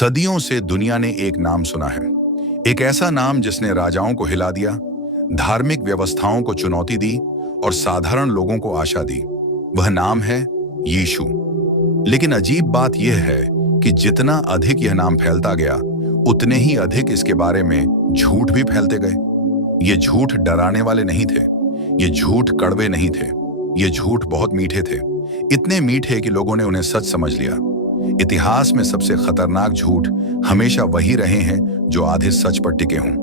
सदियों से दुनिया ने एक नाम सुना है, एक ऐसा नाम जिसने राजाओं को हिला दिया, धार्मिक व्यवस्थाओं को चुनौती दी और साधारण लोगों को आशा दी। वह नाम है यीशु। लेकिन अजीब बात यह है कि जितना अधिक यह नाम फैलता गया, उतने ही अधिक इसके बारे में झूठ भी फैलते गए। ये झूठ डराने वाले नहीं थे, ये झूठ कड़वे नहीं थे, ये झूठ बहुत मीठे थे। इतने मीठे कि लोगों ने उन्हें सच समझ लिया। इतिहास में सबसे खतरनाक झूठ हमेशा वही रहे हैं जो आधे सच पर टिके हों,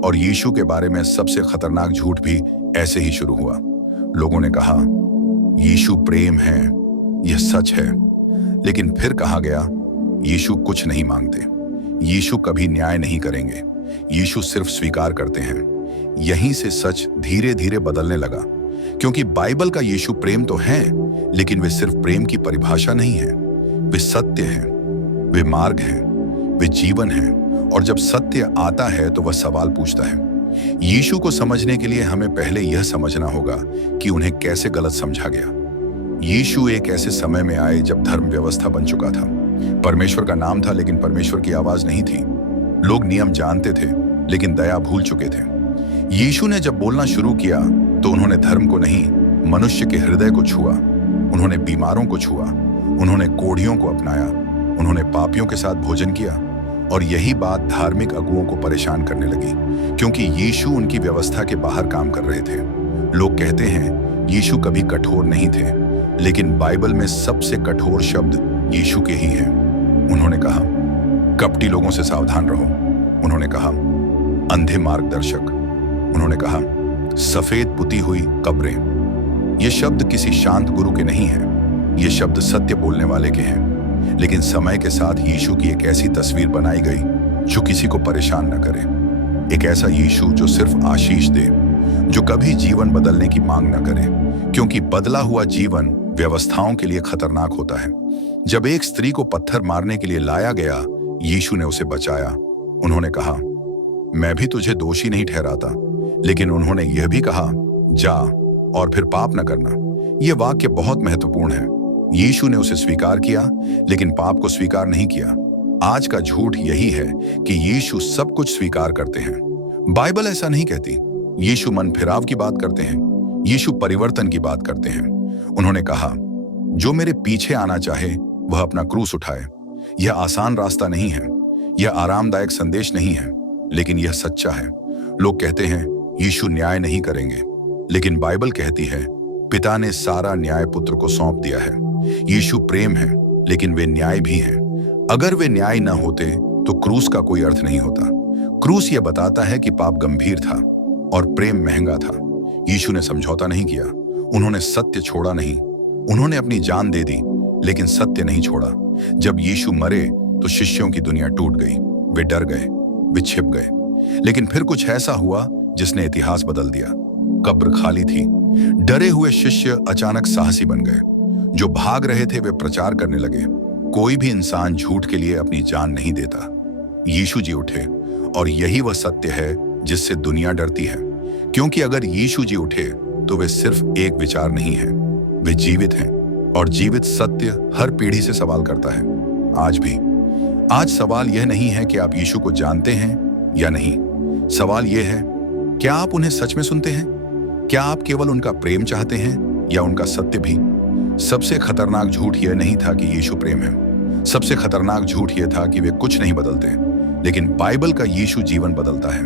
और यीशु के बारे में सबसे खतरनाक झूठ भी ऐसे ही शुरू हुआ। लोगों ने कहा यीशु प्रेम है, यह सच है। लेकिन फिर कहा गया यीशु कुछ नहीं मांगते, यीशु कभी न्याय नहीं करेंगे, यीशु सिर्फ स्वीकार करते हैं। यहीं से सच धीरे धीरे बदलने लगा, क्योंकि बाइबल का यीशु प्रेम तो है, लेकिन वे सिर्फ प्रेम की परिभाषा नहीं है। वे सत्य हैं, वे मार्ग हैं, वे जीवन हैं। और जब सत्य आता है तो वह सवाल पूछता है। यीशु को समझने के लिए हमें पहले यह समझना होगा कि उन्हें कैसे गलत समझा गया। यीशु एक ऐसे समय में आए जब धर्म व्यवस्था बन चुका था। परमेश्वर का नाम था, लेकिन परमेश्वर की आवाज नहीं थी। लोग नियम जानते थे, लेकिन दया भूल चुके थे। यीशु ने जब बोलना शुरू किया तो उन्होंने धर्म को नहीं, मनुष्य के हृदय को छुआ। उन्होंने बीमारों को छुआ, उन्होंने कोढ़ियों को अपनाया, उन्होंने पापियों के साथ भोजन किया। और यही बात धार्मिक अगुओं को परेशान करने लगी, क्योंकि यीशु उनकी व्यवस्था के बाहर काम कर रहे थे। लोग कहते हैं यीशु कभी कठोर नहीं थे, लेकिन बाइबल में सबसे कठोर शब्द यीशु के ही हैं। उन्होंने कहा कपटी लोगों से सावधान रहो, उन्होंने कहा अंधे मार्गदर्शक, उन्होंने कहा सफेद पुती हुई कब्रें। ये शब्द किसी शांत गुरु के नहीं हैं, ये शब्द सत्य बोलने वाले के हैं। लेकिन समय के साथ यीशु की एक ऐसी तस्वीर बनाई गई जो किसी को परेशान न करे। एक ऐसा यीशु जो सिर्फ आशीष दे, जो कभी जीवन बदलने की मांग न करे, क्योंकि बदला हुआ जीवन व्यवस्थाओं के लिए खतरनाक होता है। जब एक स्त्री को पत्थर मारने के लिए लाया गया, यीशु ने उसे बचाया। उन्होंने कहा मैं भी तुझे दोषी नहीं ठहराता, लेकिन उन्होंने यह भी कहा जा और फिर पाप न करना। यह वाक्य बहुत महत्वपूर्ण है। यीशु ने उसे स्वीकार किया, लेकिन पाप को स्वीकार नहीं किया। आज का झूठ यही है कि यीशु सब कुछ स्वीकार करते हैं। बाइबल ऐसा नहीं कहती। यीशु मन फिराव की बात करते हैं, यीशु परिवर्तन की बात करते हैं। उन्होंने कहा जो मेरे पीछे आना चाहे वह अपना क्रूस उठाए। यह आसान रास्ता नहीं है, यह आरामदायक संदेश नहीं है, लेकिन यह सच्चा है। लोग कहते हैं यीशु न्याय नहीं करेंगे, लेकिन बाइबल कहती है पिता ने सारा न्याय पुत्र को सौंप दिया है। यीशु प्रेम है, लेकिन वे न्याय भी हैं। अगर वे न्याय न होते तो क्रूस का कोई अर्थ नहीं होता। क्रूस यह बताता है कि पाप गंभीर था और प्रेम महंगा था। यीशु ने समझौता नहीं किया, उन्होंने सत्य छोड़ा नहीं। उन्होंने अपनी जान दे दी, लेकिन सत्य नहीं छोड़ा। जब यीशु मरे तो शिष्यों की दुनिया टूट गई। वे डर गए, वे छिप गए। लेकिन फिर कुछ ऐसा हुआ जिसने इतिहास बदल दिया। कब्र खाली थी। डरे हुए शिष्य अचानक साहसी बन गए। जो भाग रहे थे वे प्रचार करने लगे। कोई भी इंसान झूठ के लिए अपनी जान नहीं देता। यीशु जी उठे, और यही वह सत्य है जिससे दुनिया डरती है। क्योंकि अगर यीशु जी उठे तो वे सिर्फ एक विचार नहीं है, वे जीवित हैं। और जीवित सत्य हर पीढ़ी से सवाल करता है, आज भी। आज सवाल यह नहीं है कि आप यीशु को जानते हैं या नहीं। सवाल यह है क्या आप उन्हें सच में सुनते हैं? क्या आप केवल उनका प्रेम चाहते हैं या उनका सत्य भी? सबसे खतरनाक झूठ यह नहीं था कि यीशु प्रेम है। सबसे खतरनाक झूठ यह था कि वे कुछ नहीं बदलते। लेकिन बाइबल का यीशु जीवन बदलता है,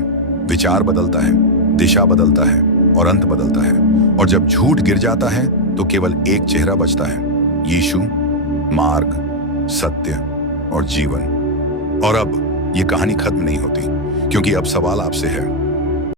विचार बदलता है, दिशा बदलता है और अंत बदलता है। और जब झूठ गिर जाता है तो केवल एक चेहरा बचता है, यीशु, मार्ग, सत्य और जीवन। और अब ये कहानी खत्म नहीं होती, क्योंकि अब सवाल आपसे है,